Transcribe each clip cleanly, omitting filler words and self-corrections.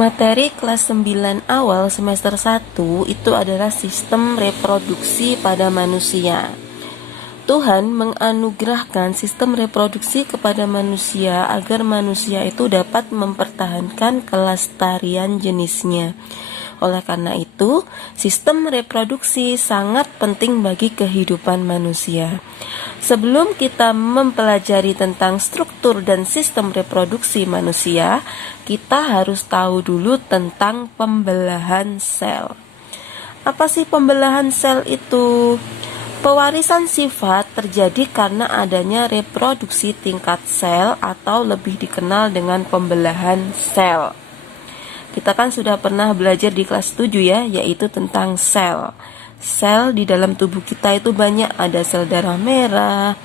Materi kelas 9 awal semester 1 itu adalah sistem reproduksi pada manusia. Tuhan menganugerahkan sistem reproduksi kepada manusia agar manusia itu dapat mempertahankan kelestarian jenisnya. Oleh karena itu, sistem reproduksi sangat penting bagi kehidupan manusia. Sebelum kita mempelajari tentang struktur dan sistem reproduksi manusia, kita harus tahu dulu tentang pembelahan sel. Apa sih pembelahan sel itu? Pewarisan sifat terjadi karena adanya reproduksi tingkat sel atau lebih dikenal dengan pembelahan sel. Kita kan sudah pernah belajar di kelas 7 ya, yaitu tentang sel. Sel di dalam tubuh kita itu banyak, ada sel darah merah,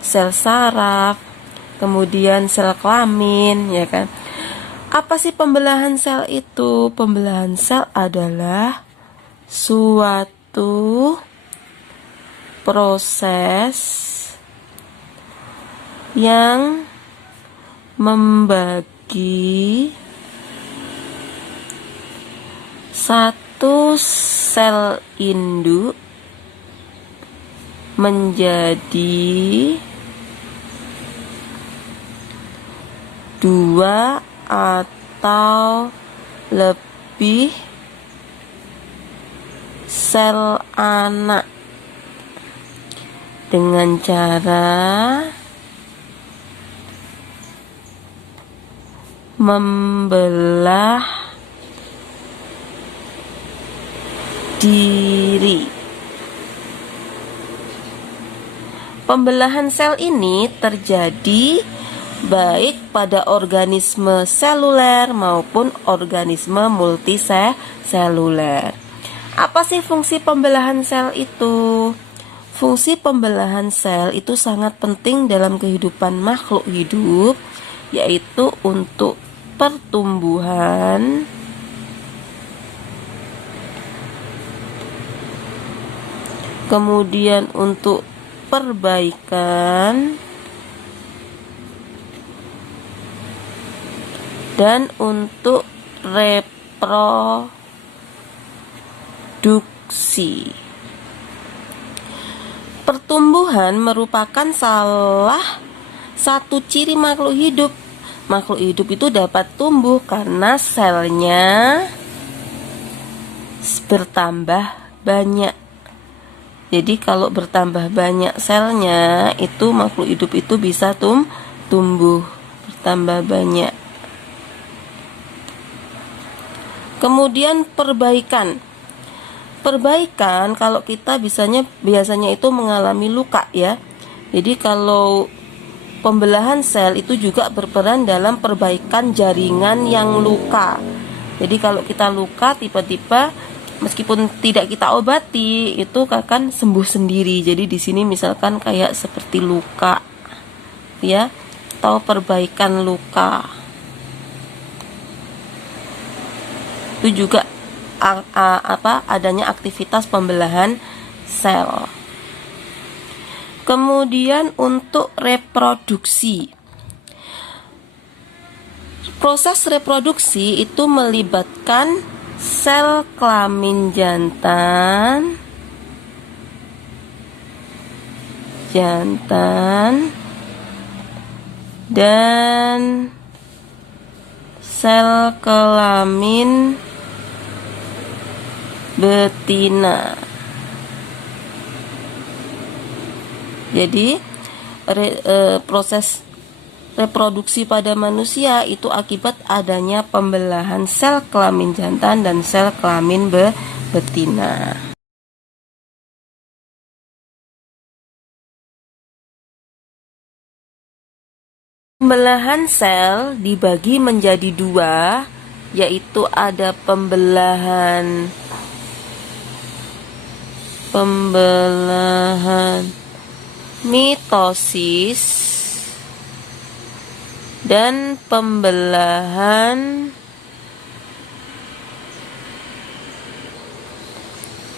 sel saraf, kemudian sel kelamin, ya kan? Apa sih pembelahan sel itu? Pembelahan sel adalah suatu proses yang membagi satu sel induk menjadi dua atau lebih sel anak dengan cara membelah diri. Pembelahan sel ini terjadi baik pada organisme seluler maupun organisme multiseluler. Apa sih fungsi pembelahan sel itu? Fungsi pembelahan sel itu sangat penting dalam kehidupan makhluk hidup, yaitu untuk pertumbuhan, kemudian untuk perbaikan, dan untuk reproduksi. Pertumbuhan merupakan salah satu ciri makhluk hidup. Makhluk hidup itu dapat tumbuh karena selnya bertambah banyak. Jadi kalau bertambah banyak selnya, itu makhluk hidup itu bisa tumbuh bertambah banyak. Kemudian perbaikan. Perbaikan kalau kita biasanya itu mengalami luka ya. Jadi kalau pembelahan sel itu juga berperan dalam perbaikan jaringan yang luka. Jadi kalau kita luka tiba-tiba meskipun tidak kita obati itu akan sembuh sendiri. Jadi di sini misalkan kayak seperti luka ya, atau perbaikan luka. Itu juga adanya aktivitas pembelahan sel. Kemudian untuk reproduksi. Proses reproduksi itu melibatkan sel kelamin jantan dan sel kelamin betina. Jadi proses reproduksi pada manusia itu akibat adanya pembelahan sel kelamin jantan dan sel kelamin betina. Pembelahan sel dibagi menjadi dua, yaitu ada pembelahan mitosis dan pembelahan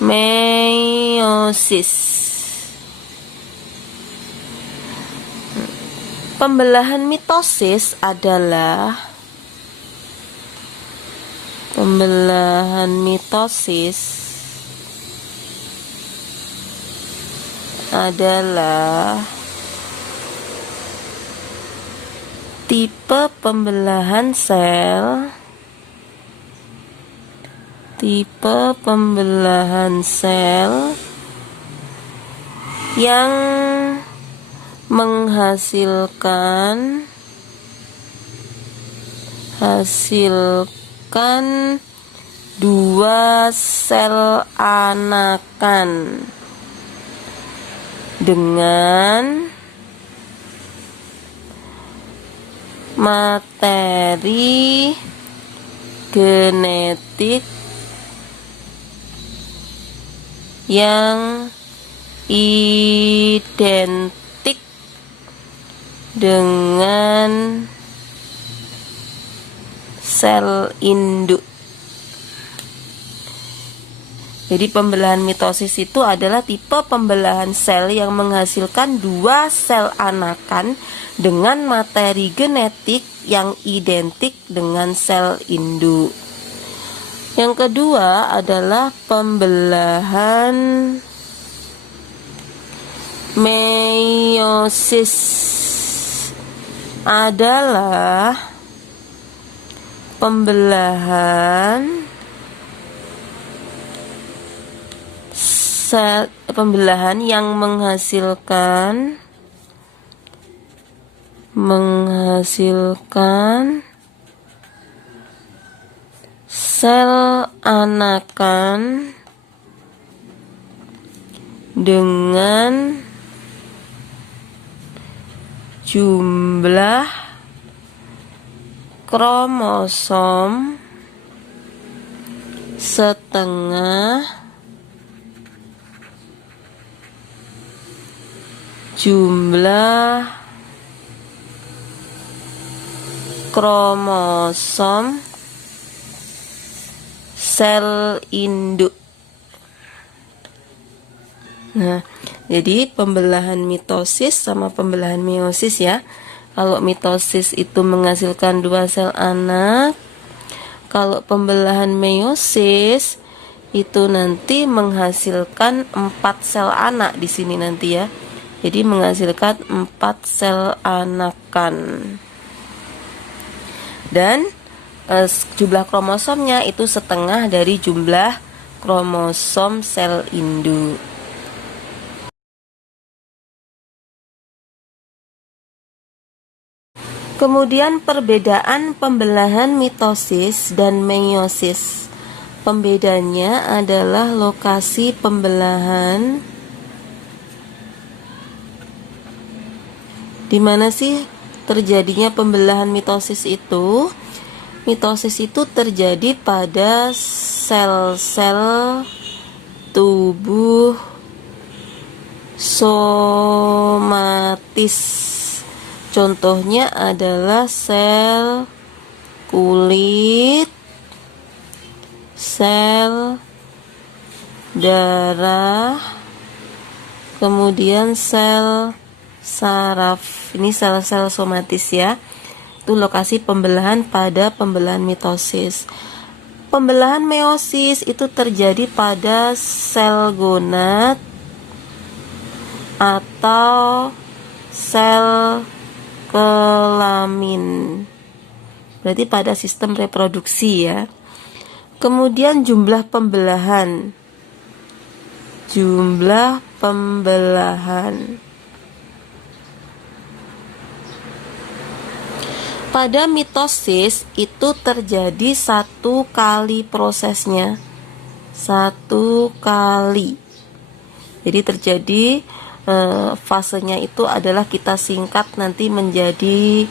meiosis. Pembelahan mitosis adalah Pembelahan mitosis adalah tipe pembelahan sel yang menghasilkan dua sel anakan dengan materi genetik yang identik dengan sel induk. Jadi pembelahan mitosis itu adalah tipe pembelahan sel yang menghasilkan dua sel anakan dengan materi genetik yang identik dengan sel induk. Yang kedua adalah pembelahan meiosis, adalah pembelahan yang menghasilkan sel anakan dengan jumlah kromosom setengah jumlah kromosom sel induk. Nah, jadi pembelahan mitosis sama pembelahan meiosis ya. Kalau mitosis itu menghasilkan dua sel anak, kalau pembelahan meiosis itu nanti menghasilkan 4 sel anak di sini nanti ya. Jadi menghasilkan 4 sel anakan. Dan jumlah kromosomnya itu setengah dari jumlah kromosom sel induk. Kemudian perbedaan pembelahan mitosis dan meiosis. Pembedanya adalah lokasi pembelahan. Di mana sih terjadinya pembelahan mitosis itu? Mitosis itu terjadi pada sel-sel tubuh somatis. Contohnya adalah sel kulit, sel darah, kemudian sel saraf. Ini sel-sel somatis ya. Itu lokasi pembelahan pada pembelahan mitosis. Pembelahan meiosis itu terjadi pada sel gonad atau sel kelamin. Berarti pada sistem reproduksi ya. Kemudian jumlah pembelahan. Pada mitosis itu terjadi 1 kali prosesnya. 1 kali. Jadi terjadi fasenya itu adalah kita singkat nanti menjadi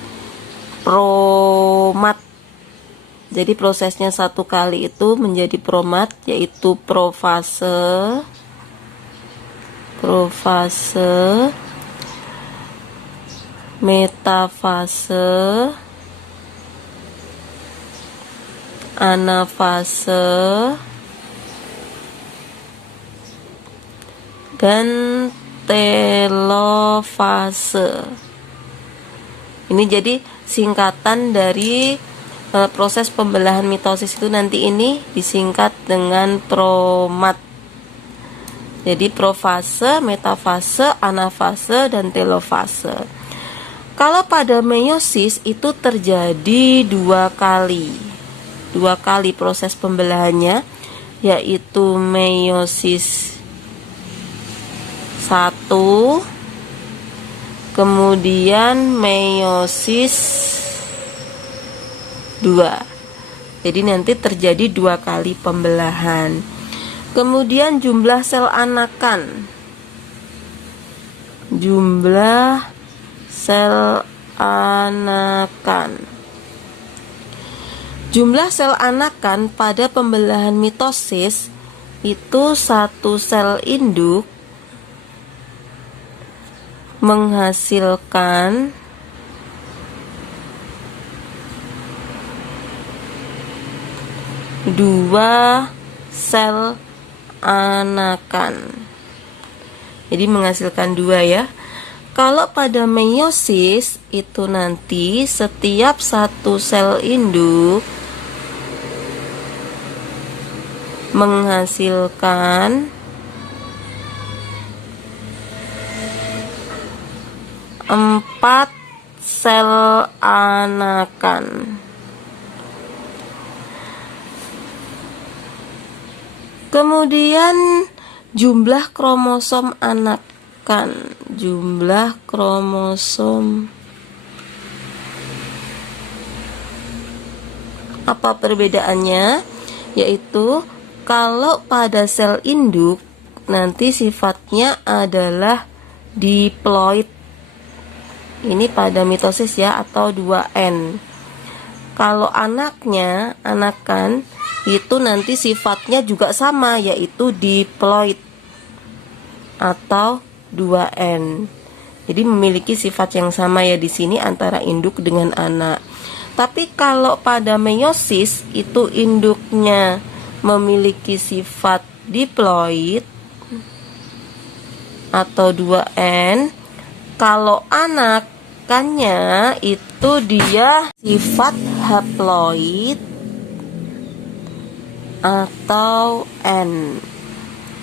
promat. Jadi prosesnya 1 kali itu menjadi promat, yaitu profase, metafase, anafase, dan telofase. Ini jadi singkatan dari proses pembelahan mitosis itu nanti ini disingkat dengan promat. Jadi profase, metafase, anafase, dan telofase. Kalau pada meiosis itu terjadi dua kali proses pembelahannya, yaitu meiosis 1, kemudian meiosis 2. Jadi nanti terjadi dua kali pembelahan. Kemudian jumlah sel anakan. Jumlah sel anakan. Jumlah sel anakan pada pembelahan mitosis itu satu sel induk menghasilkan dua sel anakan. Jadi menghasilkan dua ya. Kalau pada meiosis itu nanti setiap satu sel induk menghasilkan 4 sel anakan. Kemudian jumlah kromosom anakan. Jumlah kromosom. Apa perbedaannya? Yaitu kalau pada sel induk nanti sifatnya adalah diploid. Ini pada mitosis ya, atau 2N. Kalau anakan itu nanti sifatnya juga sama, yaitu diploid atau 2N. Jadi memiliki sifat yang sama ya di sini antara induk dengan anak. Tapi kalau pada meiosis itu induknya memiliki sifat diploid atau 2N. Kalau anakannya itu dia sifat haploid atau N.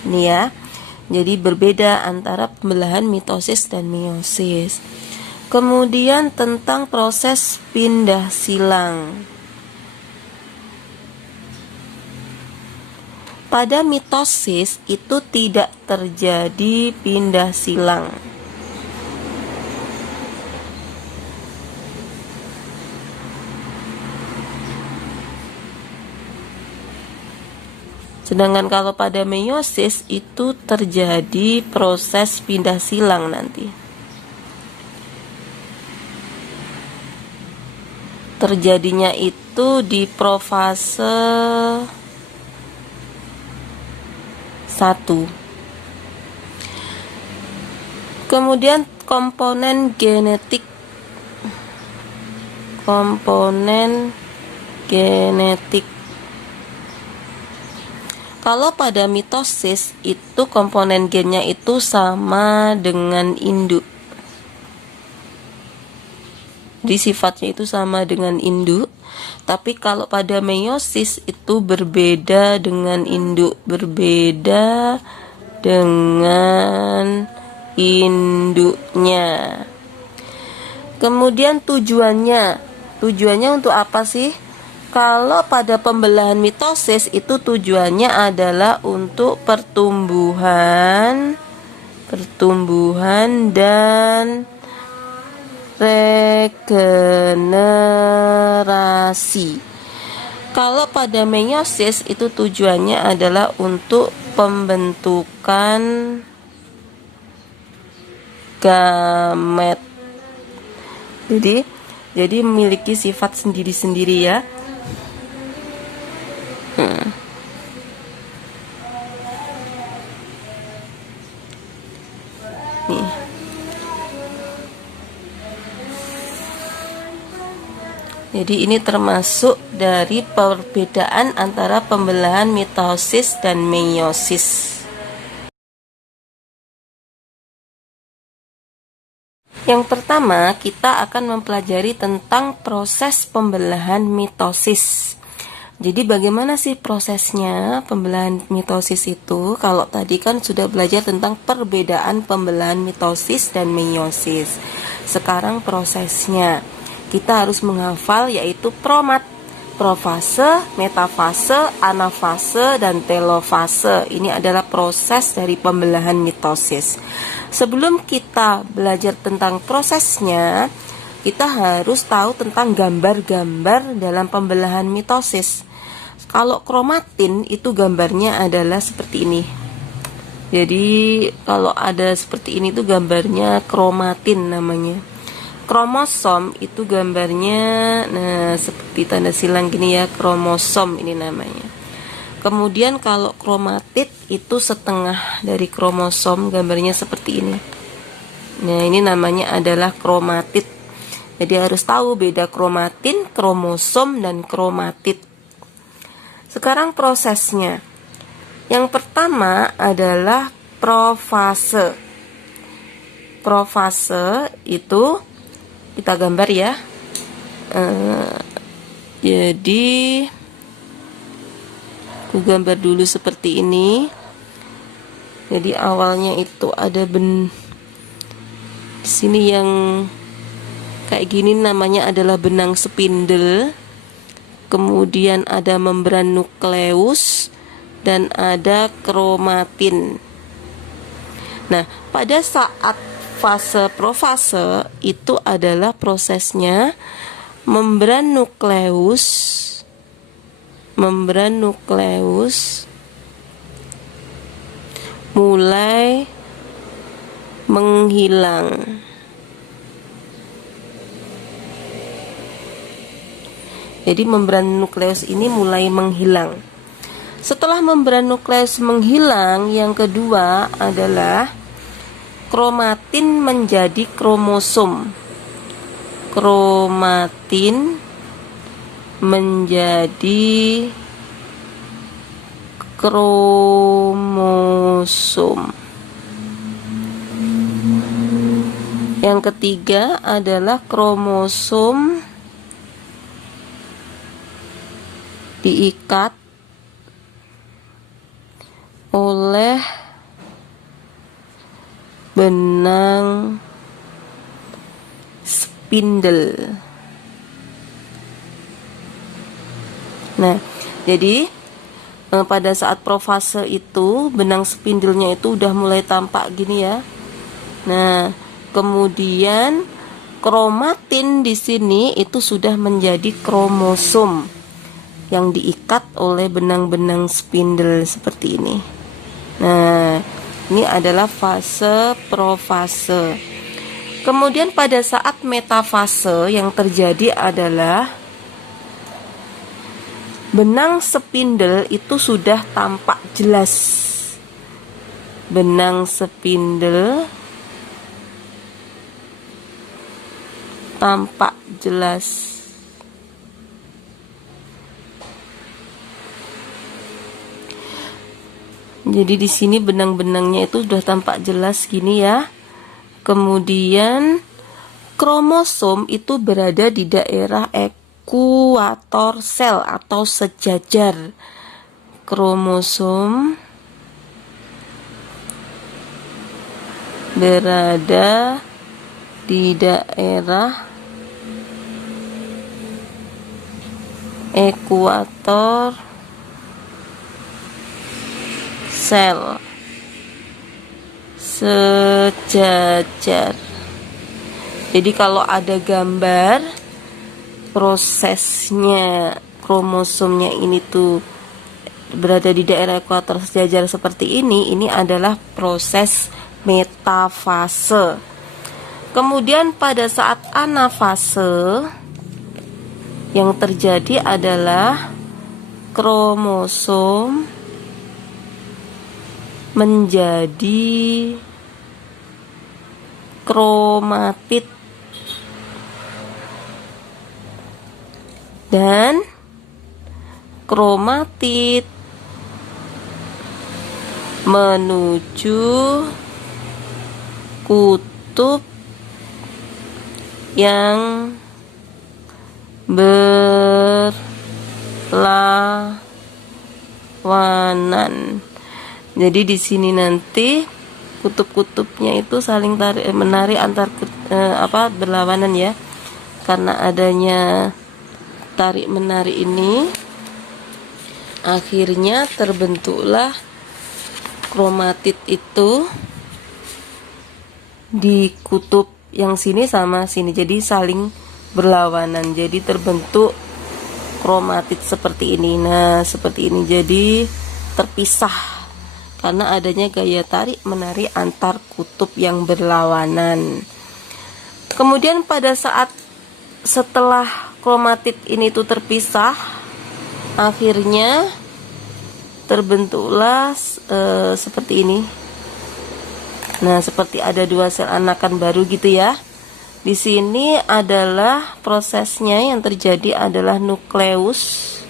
Ini ya. Jadi berbeda antara pembelahan mitosis dan meiosis. Kemudian tentang proses pindah silang. Pada mitosis itu tidak terjadi pindah silang. Sedangkan kalau pada meiosis itu terjadi proses pindah silang nanti. Terjadinya itu di profase 1. Kemudian komponen genetik. Komponen genetik. Kalau pada mitosis itu komponen gennya itu sama dengan induk. Jadi sifatnya itu sama dengan induk. Tapi kalau pada meiosis itu berbeda dengan induk. Berbeda dengan induknya. Kemudian tujuannya. Tujuannya untuk apa sih? Kalau pada pembelahan mitosis itu tujuannya adalah untuk pertumbuhan dan regenerasi. Kalau pada meiosis itu tujuannya adalah untuk pembentukan gamet. Jadi memiliki sifat sendiri-sendiri ya. Nih. Jadi ini termasuk dari perbedaan antara pembelahan mitosis dan meiosis. Yang pertama, kita akan mempelajari tentang proses pembelahan mitosis. Jadi bagaimana sih prosesnya pembelahan mitosis itu? Kalau tadi kan sudah belajar tentang perbedaan pembelahan mitosis dan meiosis. Sekarang prosesnya kita harus menghafal, yaitu profase, metafase, anafase, dan telofase. Ini adalah proses dari pembelahan mitosis. Sebelum kita belajar tentang prosesnya, kita harus tahu tentang gambar-gambar dalam pembelahan mitosis. Kalau kromatin itu gambarnya adalah seperti ini. Jadi kalau ada seperti ini itu gambarnya kromatin namanya. Kromosom itu gambarnya seperti tanda silang gini ya, kromosom ini namanya. Kemudian kalau kromatid itu setengah dari kromosom, gambarnya seperti ini. Nah, ini namanya adalah kromatid. Jadi harus tahu beda kromatin, kromosom, dan kromatid. Sekarang prosesnya. Yang pertama adalah profase. Profase itu kita gambar ya. Jadi aku gambar dulu seperti ini. Jadi awalnya itu ada di sini yang kayak gini namanya adalah benang spindle. Kemudian ada membran nukleus dan ada kromatin. Nah, pada saat fase profase itu adalah prosesnya membran nukleus mulai menghilang. Jadi membran nukleus ini mulai menghilang. Setelah membran nukleus menghilang, yang kedua adalah kromatin menjadi kromosom. Kromatin menjadi kromosom. Yang ketiga adalah kromosom diikat oleh benang spindle. Nah, jadi pada saat profase itu benang spindlenya itu udah mulai tampak gini ya. Nah, kemudian kromatin di sini itu sudah menjadi kromosom yang diikat oleh benang-benang spindle seperti ini. Nah, ini adalah fase profase. Kemudian pada saat metafase yang terjadi adalah benang spindle itu sudah tampak jelas. Benang spindle tampak jelas. Jadi di sini benang-benangnya itu sudah tampak jelas gini ya. Kemudian kromosom itu berada di daerah ekuator sel atau sejajar. Kromosom berada di daerah ekuator sel sejajar. Jadi kalau ada gambar prosesnya kromosomnya ini tuh berada di daerah ekuator sejajar seperti ini adalah proses metafase. Kemudian pada saat anafase yang terjadi adalah kromosom menjadi kromatid dan kromatid menuju kutub yang berlawanan. Jadi di sini nanti kutub-kutubnya itu saling menarik antar berlawanan ya. Karena adanya tarik menarik ini, akhirnya terbentuklah kromatid itu di kutub yang sini sama sini, jadi saling berlawanan, jadi terbentuk kromatid seperti ini. Nah, seperti ini, jadi terpisah karena adanya gaya tarik menarik antar kutub yang berlawanan. Kemudian pada saat setelah kromatid ini tuh terpisah, akhirnya terbentuklah seperti ini. Nah, seperti ada dua sel anakan baru gitu ya. Di sini adalah prosesnya yang terjadi adalah nukleus.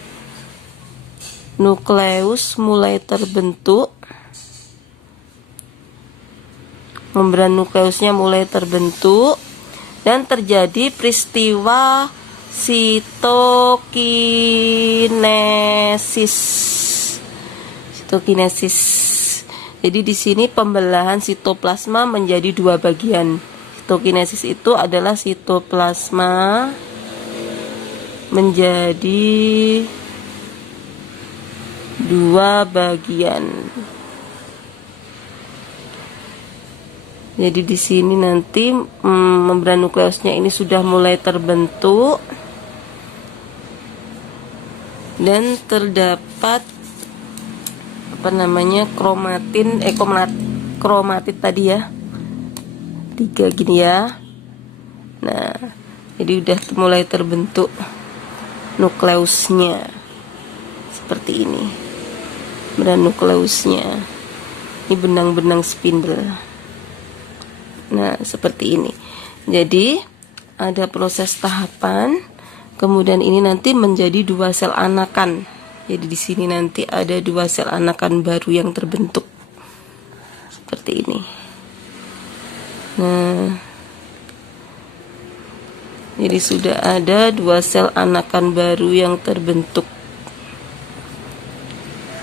Nukleus mulai terbentuk. Membran nukleusnya mulai terbentuk dan terjadi peristiwa sitokinesis. Jadi di sini pembelahan sitoplasma menjadi dua bagian. Sitokinesis itu adalah sitoplasma menjadi dua bagian. Jadi di sini nanti membran nukleusnya ini sudah mulai terbentuk dan terdapat kromatid tadi ya, 3 gini ya. Nah, jadi udah mulai terbentuk nukleusnya seperti ini, benang nukleusnya. Ini benang-benang spindle. Nah, seperti ini. Jadi ada proses tahapan, kemudian ini nanti menjadi dua sel anakan. Jadi di sini nanti ada dua sel anakan baru yang terbentuk seperti ini. Nah, jadi sudah ada dua sel anakan baru yang terbentuk.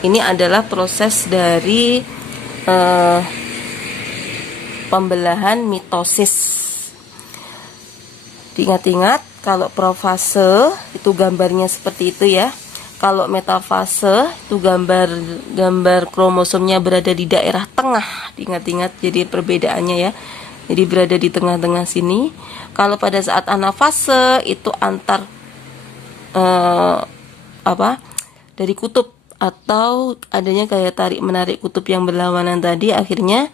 Ini adalah proses dari pembelahan mitosis. Diingat-ingat, kalau profase itu gambarnya seperti itu ya. Kalau metafase itu gambar kromosomnya berada di daerah tengah. Diingat-ingat, jadi perbedaannya ya. Jadi berada di tengah-tengah sini. Kalau pada saat anafase itu antar dari kutub atau adanya gaya tarik menarik kutub yang berlawanan tadi, akhirnya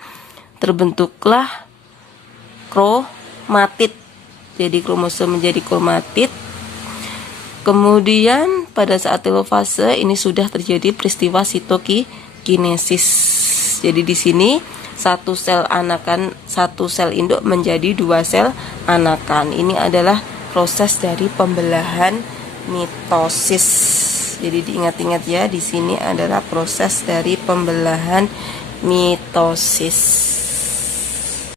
terbentuklah kromatid. Jadi kromosom menjadi kromatid. Kemudian pada saat telofase ini sudah terjadi peristiwa sitokinesis. Jadi di sini satu sel anakan, satu sel induk menjadi dua sel anakan. Ini adalah proses dari pembelahan mitosis. Jadi diingat-ingat ya, di sini adalah proses dari pembelahan mitosis.